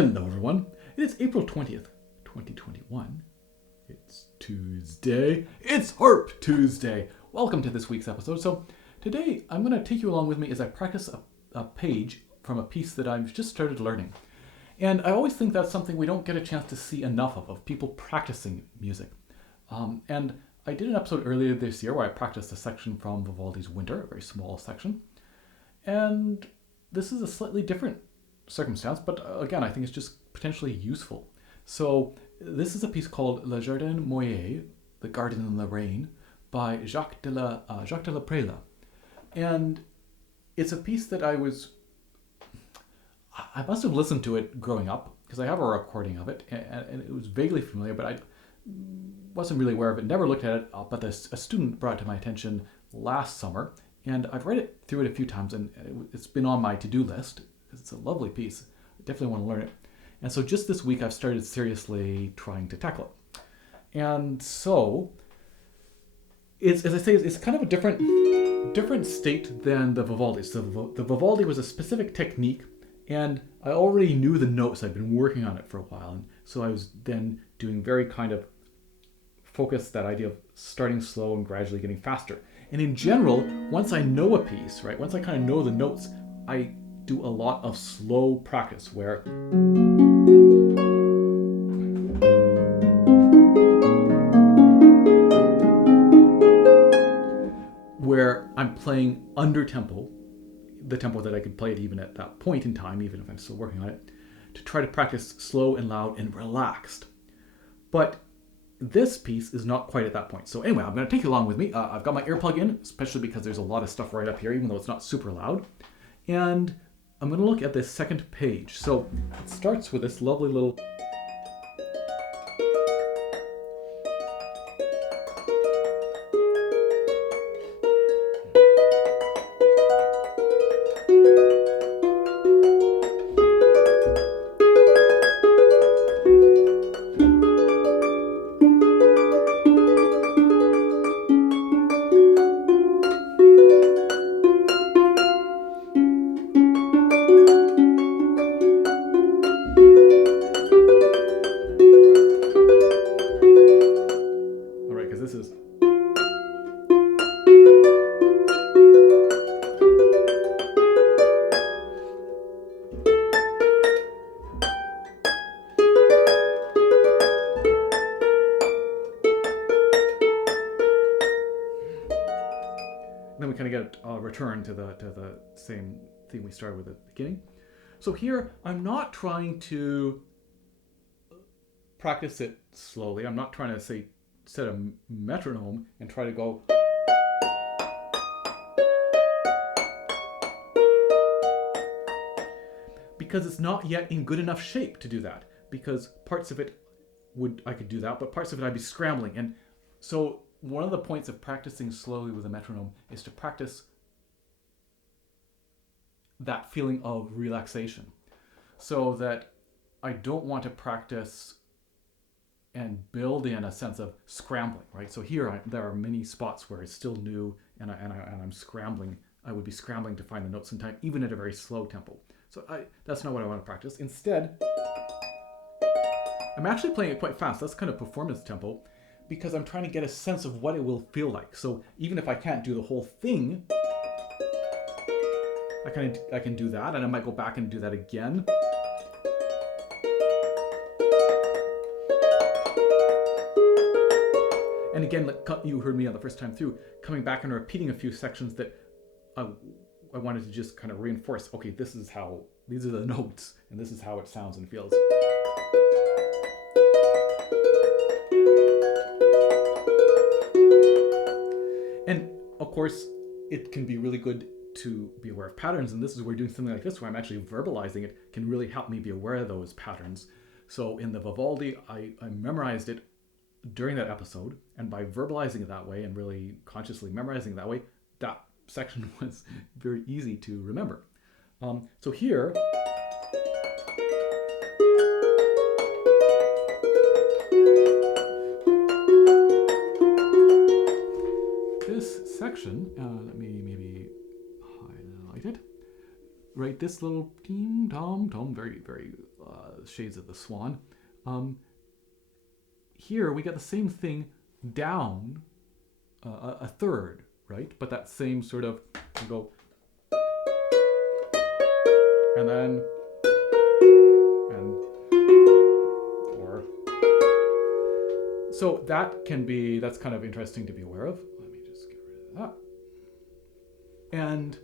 Hello everyone, it is April 20th, 2021. It's Tuesday. It's Harp Tuesday. Welcome to this week's episode. So today I'm going to take you along with me as I practice a page from a piece that I've just started learning. And I always think that's something we don't get a chance to see enough of people practicing music. And I did an episode earlier this year where I practiced a section from Vivaldi's Winter, a very small section. And this is a slightly different circumstance, but again, I think it's just potentially useful. So this is a piece called Le Jardin Mouillé, The Garden in the Rain, by Jacques de la Presle. And it's a piece that I must have listened to it growing up, because I have a recording of it, and it was vaguely familiar, but I wasn't really aware of it, never looked at it, but a student brought it to my attention last summer, and I've read it through it a few times, and it's been on my to-do list. It's a lovely piece. I definitely want to learn it. And so just this week I've started seriously trying to tackle it. And so, it's, as I say, it's kind of a different state than the Vivaldi. So the Vivaldi was a specific technique, and I already knew the notes. I'd been working on it for a while, and so I was then doing very kind of focused, that idea of starting slow and gradually getting faster. And in general, once I know a piece, right, once I kind of know the notes, I do a lot of slow practice where I'm playing under tempo, the tempo that I could play it even at that point in time, even if I'm still working on it, to try to practice slow and loud and relaxed. But this piece is not quite at that point. So anyway, I'm going to take you along with me. I've got my earplug in, especially because there's a lot of stuff right up here, even though it's not super loud. And I'm going to look at this second page. So it starts with this lovely little... Then we kind of get a return to the same thing we started with at the beginning. So here, I'm not trying to practice it slowly. I'm not trying to, say, set a metronome and try to go... because it's not yet in good enough shape to do that. Because parts of it I could do that, but parts of it I'd be scrambling. And so one of the points of practicing slowly with a metronome is to practice that feeling of relaxation, so that I don't want to practice and build in a sense of scrambling, right? So here there are many spots where it's still new, and I'm scrambling. I would be scrambling to find the notes in time, even at a very slow tempo. So that's not what I want to practice. Instead, I'm actually playing it quite fast. That's kind of performance tempo, because I'm trying to get a sense of what it will feel like. So even if I can't do the whole thing, I can do that, and I might go back and do that again. And again, like you heard me on the first time through, coming back and repeating a few sections that I wanted to just kind of reinforce. Okay, these are the notes, and this is how it sounds and feels. And of course, it can be really good to be aware of patterns, and this is where doing something like this, where I'm actually verbalizing it, can really help me be aware of those patterns. So in the Vivaldi, I memorized it during that episode, and by verbalizing it that way and really consciously memorizing it that way, that section was very easy to remember. So here, this section, let me maybe highlight it. right? This little team tom tom, very very shades of the swan. Here we get the same thing down a third, right? But that same sort of go, and then and or so that's kind of interesting to be aware of. Let me just get rid of that. And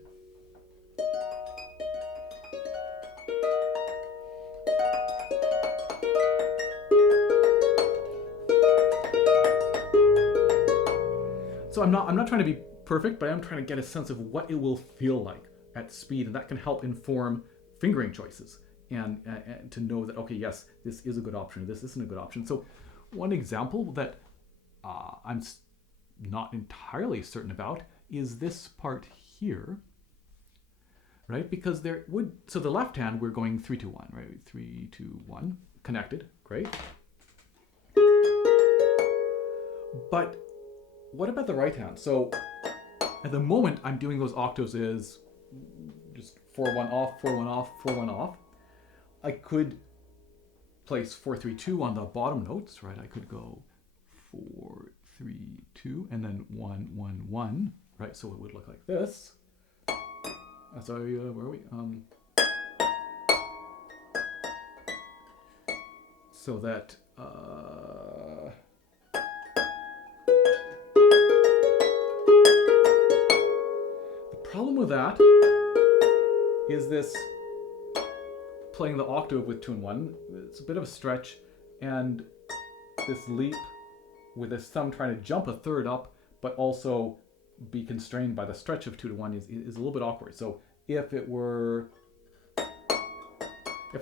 so I'm not trying to be perfect, but I'm trying to get a sense of what it will feel like at speed, and that can help inform fingering choices and to know that, okay, yes, this is a good option, or this isn't a good option. So one example that I'm not entirely certain about is this part here, right? Because so the left hand, we're going 3-2-1, right? 3-2-1, connected, great. But what about the right hand? So at the moment, I'm doing those octaves is just 4-1 off, 4-1 off, 4-1 off. I could place 4-3-2 on the bottom notes, right? I could go 4-3-2 and then 1-1-1, right? So it would look like this. Sorry, where are we? So that the problem with that is this playing the octave with 2 and 1. It's a bit of a stretch, and this leap with this thumb trying to jump a third up, but also be constrained by the stretch of 2 to 1 is a little bit awkward. So if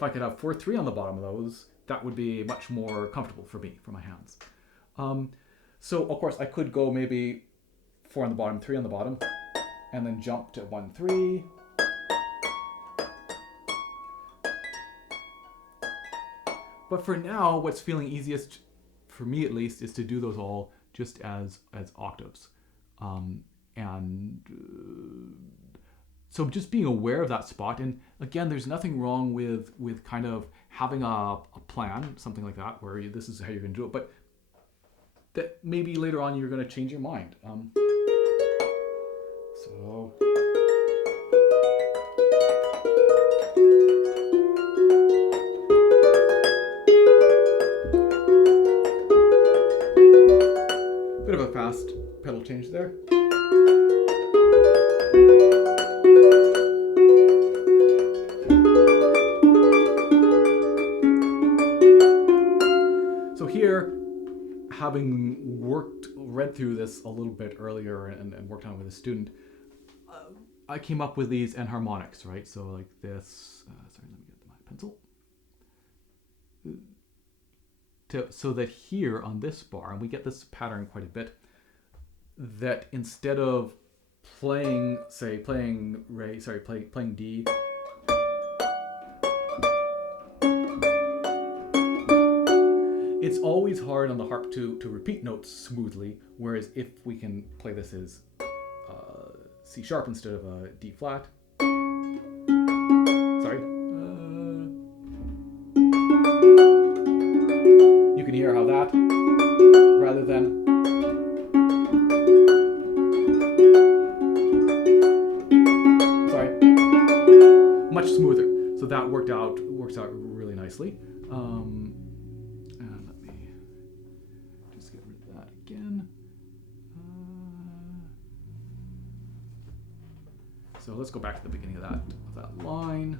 I could have 4-3 on the bottom of those, that would be much more comfortable for me, for my hands. So of course I could go maybe 4 on the bottom, 3 on the bottom, and then jump to 1-3. But for now, what's feeling easiest, for me at least, is to do those all just as octaves. So just being aware of that spot, and again, there's nothing wrong with kind of having a plan, something like that, where this is how you're going to do it, but that maybe later on you're going to change your mind. So bit of a fast pedal change there. So here, having read through this a little bit earlier and worked on it with a student, I came up with these enharmonics, right? So like this, sorry, let me get my pencil. So that here on this bar, and we get this pattern quite a bit, that instead of playing D, it's always hard on the harp to repeat notes smoothly, whereas if we can play this as C sharp instead of a D flat. Sorry. You can hear how that, rather than much smoother. So that works out really nicely. And let me just get rid of that again. So let's go back to the beginning of that line.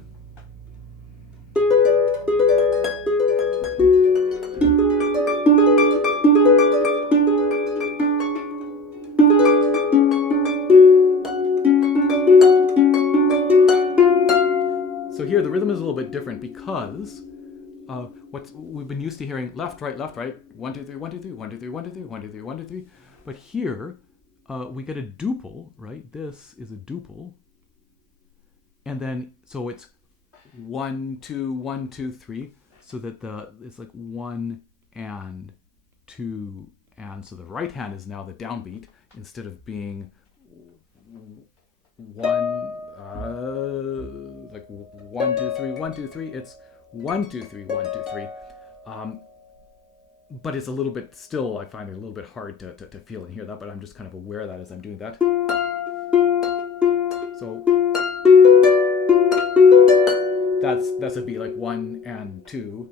So here the rhythm is a little bit different because we've been used to hearing left, right, 1, 2, 3, 1, 2, 3, 1, 2, 3, 1, 2, 3, 1, 2, 3, 1, 2, 3. But here we get a duple, right? This is a duple. And then, so it's 1, 2, 1, 2, 3, so that it's like 1 and 2, and so the right hand is now the downbeat instead of being 1, like 1, 2, 3, 1, 2, 3. It's 1, 2, 3, 1, 2, 3. But it's a little bit still, I find it a little bit hard to feel and hear that, but I'm just kind of aware of that as I'm doing that. So that's a beat like 1 and 2.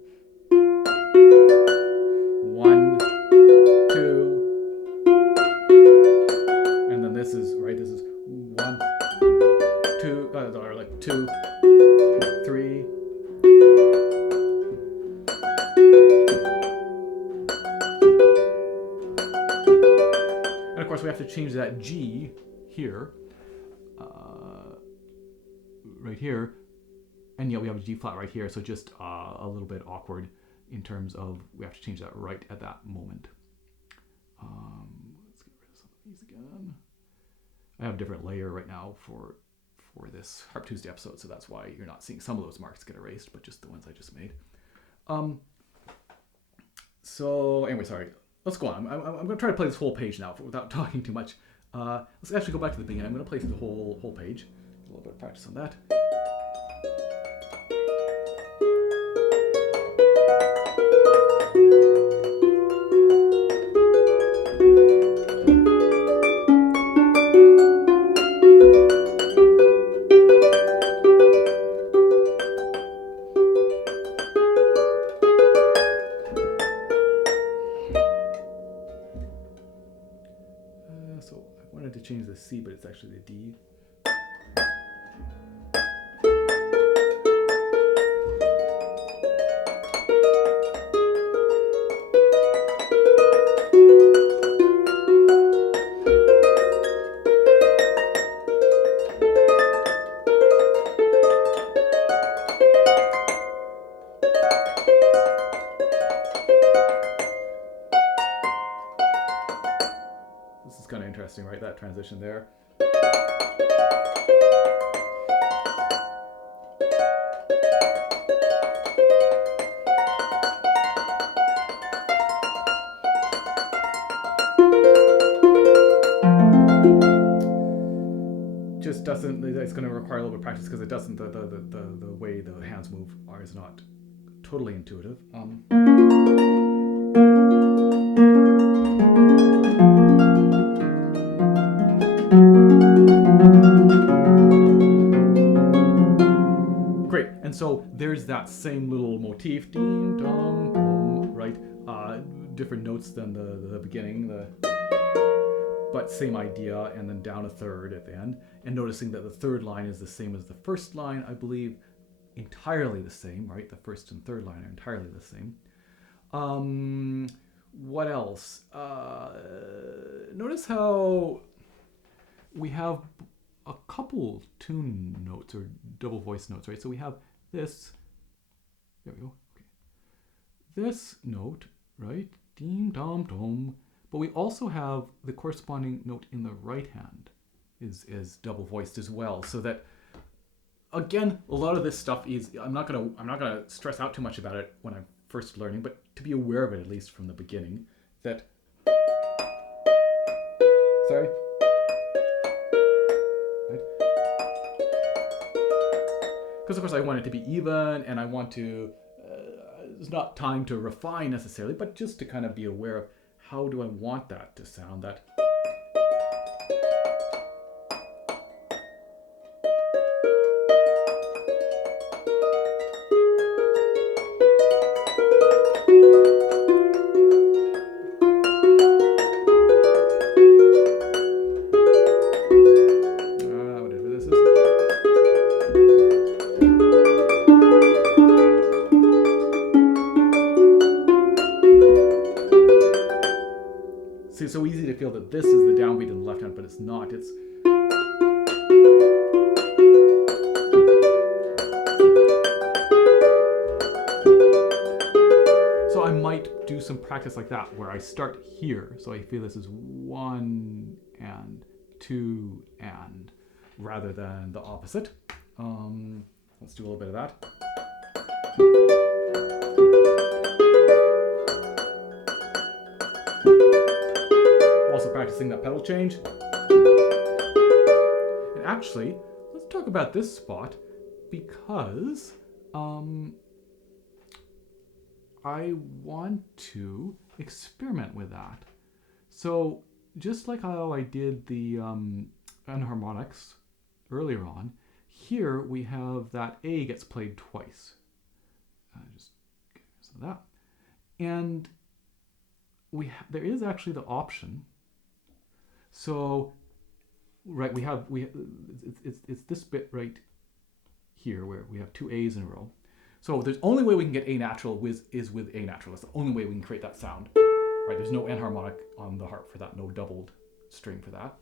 1, 2. And then this is, right, this is 1, 2, or like 2, 3. And of course we have to change that G here, right here, and yeah, we have a G flat right here, so just a little bit awkward in terms of we have to change that right at that moment. Let's get rid of some of these again. I have a different layer right now for this Harp Tuesday episode, so that's why you're not seeing some of those marks get erased, but just the ones I just made. So anyway, sorry. Let's go on. I'm going to try to play this whole page now without talking too much. Let's actually go back to the beginning. I'm going to play through the whole page. A little bit of practice on that. So I wanted to change the C, but it's actually the D. This is kind of interesting, right? That transition there. Just doesn't, it's going to require a little bit of practice because it doesn't, the way the hands move is not totally intuitive. Great, and so there's that same little motif, ding, dong, boom, right? Different notes than the beginning, but same idea, and then down a third at the end. And noticing that the third line is the same as the first line, I believe, entirely the same, right? The first and third line are entirely the same. What else? Notice how we have a couple tune notes or double voice notes, right? So we have this, there we go, okay. This note, right? Ding, dom, dom. But we also have the corresponding note in the right hand is double voiced as well. So that, again, a lot of this stuff is, I'm not gonna stress out too much about it when I'm first learning, but to be aware of it at least from the beginning, that, sorry? Right? Because of course I want it to be even, and I want to, it's not time to refine necessarily, but just to kind of be aware of how do I want that to sound, that. Whatever this is. See, it's so easy to feel that this is the downbeat in the left hand, but it's not. It's so I might do some practice like that where I start here, so I feel this is 1 and 2 and, rather than the opposite. Let's do a little bit of that. Also practicing that pedal change. And actually, let's talk about this spot, because I want to experiment with that. So just like how I did the enharmonics earlier on, here we have that A gets played twice. Just so that, and there is actually the option. So right, it's this bit right here where we have two A's in a row. So there's only way we can get A natural is with A natural. That's the only way we can create that sound. Right? There's no enharmonic on the harp for that, no doubled string for that.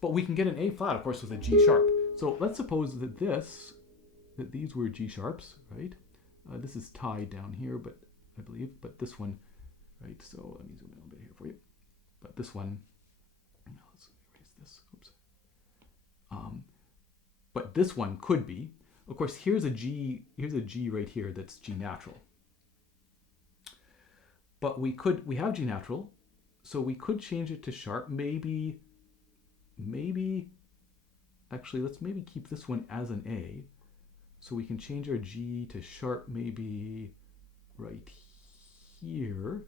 But we can get an A flat, of course, with a G sharp. So let's suppose that these were G sharps, right? This is tied down here, but I believe, but this one, right? So let me zoom in a little bit here for you. But this one, let's erase this. Oops. But this one could be, of course, here's a G right here that's G natural. But we have G natural, so we could change it to sharp. Maybe, actually, let's maybe keep this one as an A. So we can change our G to sharp maybe right here,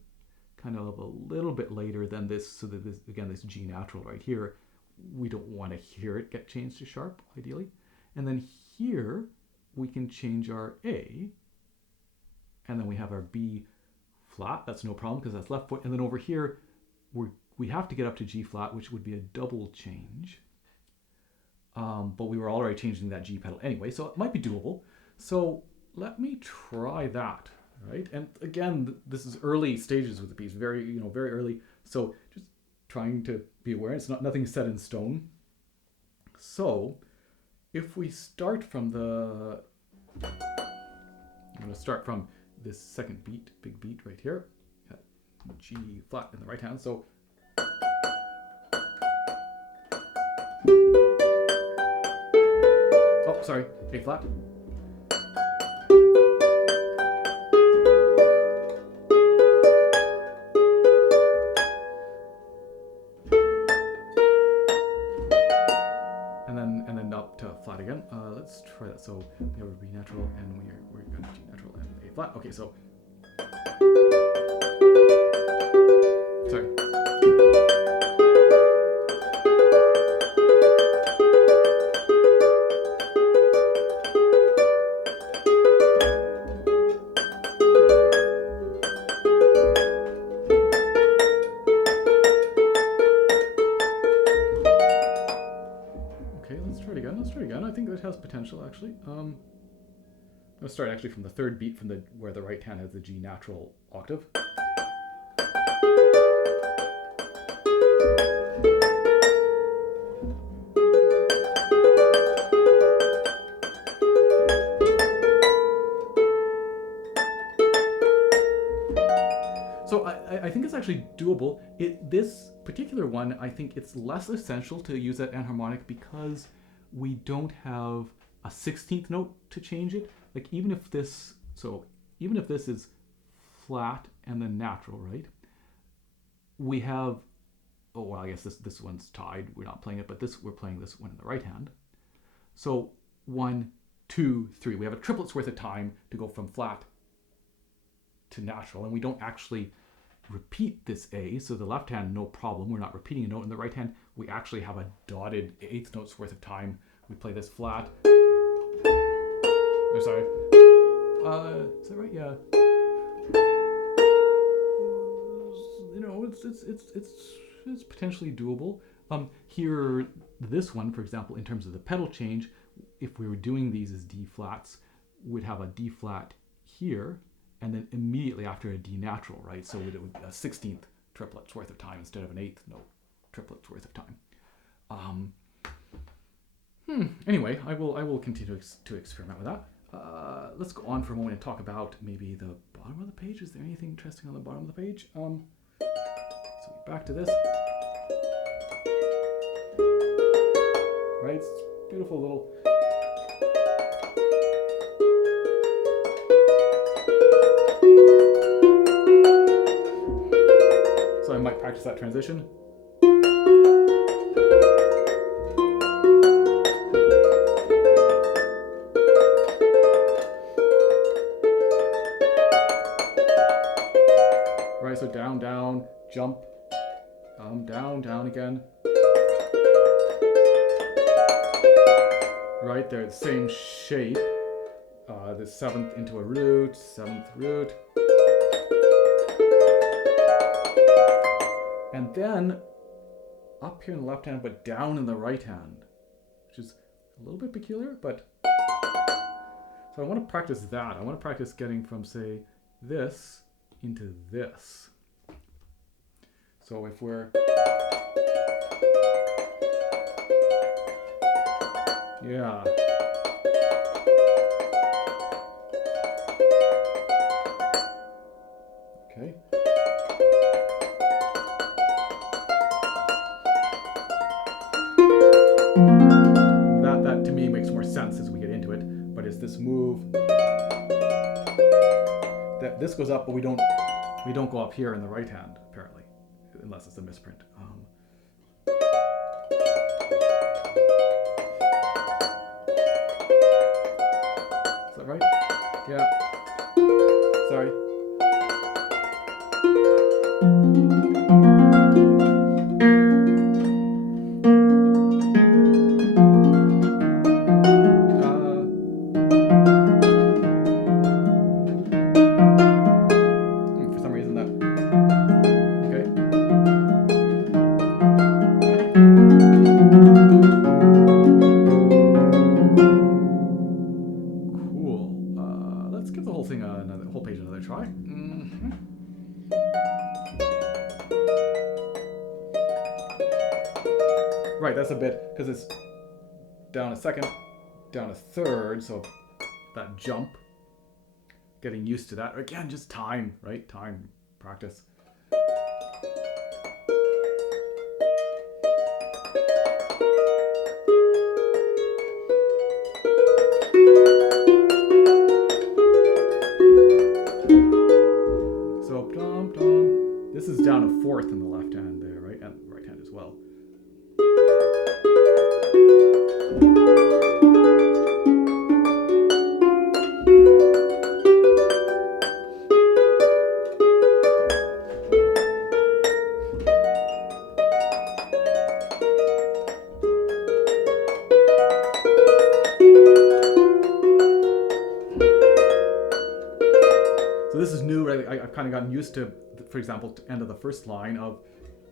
kind of a little bit later than this, so that this, again, this G natural right here, we don't want to hear it get changed to sharp, ideally. And then here, we can change our A, and then we have our B flat. That's no problem because that's left foot. And then over here, we have to get up to G flat, which would be a double change. But we were already changing that G pedal anyway, so it might be doable. So let me try that, right? And again, this is early stages with the piece, very early. So just trying to be aware. It's nothing set in stone. So if we start from I'm going to start from this second beat, big beat right here, G flat in the right hand. So sorry, A flat. And then up to flat again. Let's try that. So we have a B natural and we're going to G natural and A flat. Okay, so sorry. Let's try it again. I think that has potential, actually. I'm going to start actually from the third beat, from where the right hand has the G natural octave. So I think it's actually doable. This particular one, I think it's less essential to use that enharmonic because we don't have a 16th note to change it. Like even if this is flat and then natural, right? We have, oh well, I guess this one's tied. We're not playing it, but we're playing this one in the right hand. So 1, 2, 3. We have a triplet's worth of time to go from flat to natural, and we don't actually repeat this A. So the left hand, no problem. We're not repeating a note. In the right hand, we actually have a dotted 1/8 note's worth of time. We play this flat. Oh, sorry. Is that right? Yeah. It's potentially doable. Here, this one, for example, in terms of the pedal change, if we were doing these as D flats, we'd have a D flat here, and then immediately after a D natural, right? So it would be a 16th triplet's worth of time instead of an 1/8 note triplet's worth of time. Anyway, I will continue to experiment with that. Let's go on for a moment and talk about maybe the bottom of the page. Is there anything interesting on the bottom of the page? So back to this. Right, it's beautiful little. So I might practice that transition. down, down, jump, down, down again. Right there, the same shape. The 7th into a root, 7th root. And then up here in the left hand, but down in the right hand, which is a little bit peculiar, but so I want to practice that. I want to practice getting from, say, this into this. So if we're, yeah. Okay. That to me makes more sense as we get into it. But it's this move that this goes up, but we don't go up here in the right hand apparently, unless it's a misprint. Is that right? Yeah. Sorry. For some reason that. Okay. Cool. Let's give the whole thing whole page another try. Right, that's a bit, because it's down a second, down a third, so that jump, getting used to that. Again, just time, right? Time, practice. So, dum, dum. This is down a 4th in the left hand there, right? And the right hand as well. So this is new, right? I've kind of gotten used to, for example, the end of the first line of,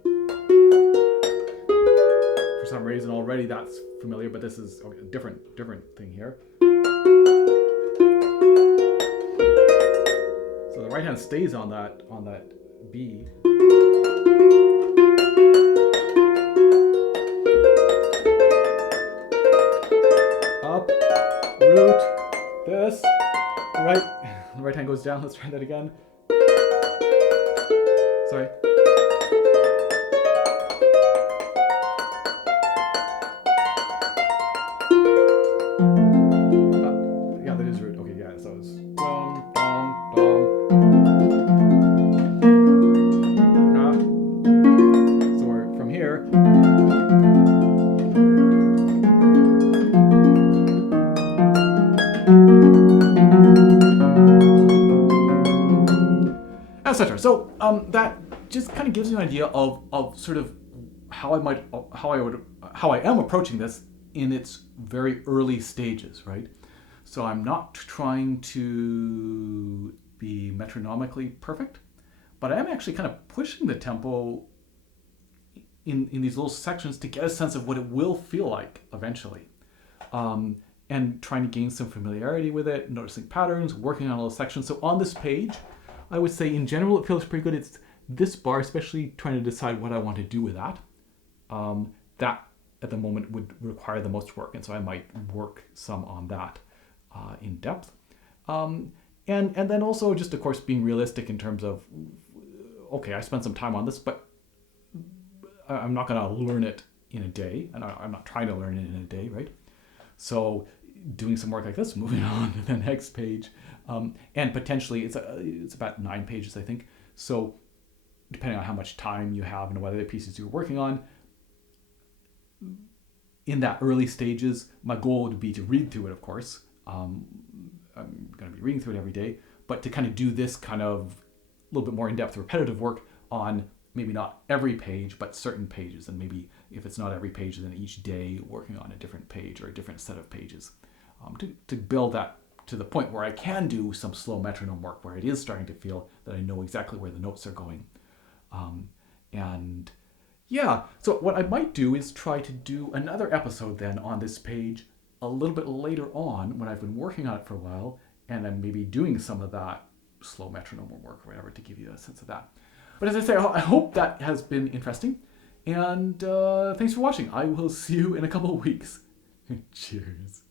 for some reason already that's familiar, but this is a different thing here. So the right hand stays on that B. Up, root, this, right. The right hand goes down. Let's try that again. Sorry. Yeah, that is root. Okay, yeah. So it's dum, dum, dum. So we're from here. Etc. So that just kind of gives you an idea of sort of how I am approaching this in its very early stages, right? So I'm not trying to be metronomically perfect, but I am actually kind of pushing the tempo in these little sections to get a sense of what it will feel like eventually. And trying to gain some familiarity with it, noticing patterns, working on little sections. So on this page, I would say in general it feels pretty good. It's this bar, especially trying to decide what I want to do with that. That at the moment would require the most work, and so I might work some on that in depth. And then also just, of course, being realistic in terms of, okay, I spent some time on this, but I'm not going to learn it in a day, and I'm not trying to learn it in a day, right? So doing some work like this, moving on to the next page, and potentially it's about 9 pages, I think. So depending on how much time you have and whether the pieces you're working on, in that early stages, my goal would be to read through it, of course. I'm going to be reading through it every day, but to kind of do this kind of a little bit more in-depth repetitive work on maybe not every page, but certain pages. And maybe if it's not every page, then each day working on a different page or a different set of pages, to build that to the point where I can do some slow metronome work, where it is starting to feel that I know exactly where the notes are going. And yeah, so what I might do is try to do another episode then on this page a little bit later on when I've been working on it for a while, and I'm maybe doing some of that slow metronome work or whatever to give you a sense of that. But as I say, I hope that has been interesting, and thanks for watching. I will see you in a couple of weeks. Cheers.